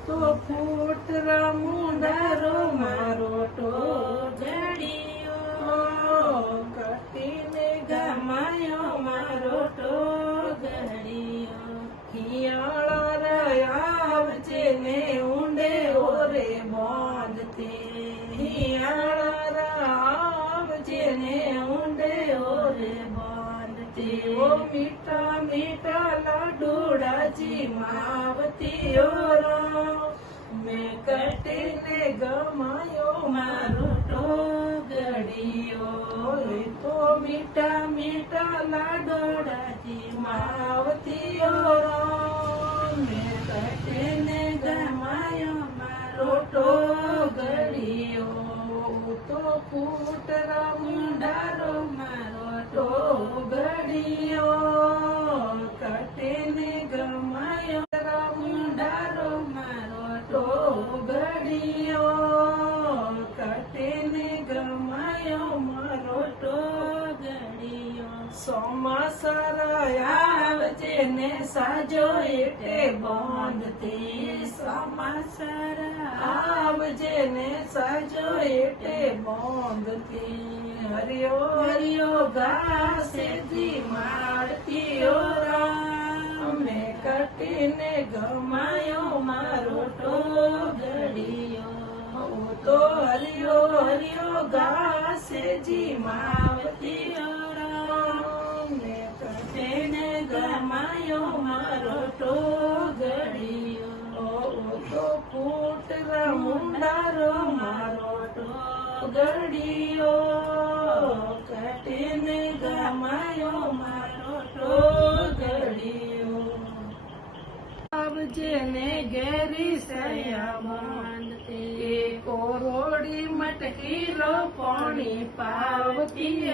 તો ફૂટરા મુંડારો મારો ટોગડીયો કટીને ગમાયો મારો ટોગડીયો હિયાળા આવજે ને ઊંડે ઓરે બાંધતી હિયાળા આવજે ને ઊંડે ઓરે બાંધતી ઓ મીઠા મીઠા લાડુડાજી માવતી મેં કટીને ગમાયો મારો ટોગડીયો તો મીઠા મીઠા લાડુડાજી માવતી મેં કટીને ગમાયો મારો ટોગડીયો તો ફૂટરા મુંડારો મારો ટોગડીયો કટીને ગમાયો મુંડારો મારો ટોગડીયો કટીને ગમાયો મારો ટોગડીયો ચોમાસર આવજે ને સાજો એટલે બાંધતી ચોમાસર આવજે ને સાજો એટલે બાંધતી હરિયો હરિયો ઘાસેથી મારતી મેં કટીને ગમાયો મારો ટોગડીયો તો હરિયો હરિયો ઘાસેજી માવતી મેં કટીને ગમાયો મારો ટોગડીયો તો ફૂટરા મુંડારો મારો ટોગડીયો કટીને ગમાયો મારો ટોગડીયો આવજે ને ઘેરી સયા બાંધતી કોરોડી મટકી લો પાણી પાવતી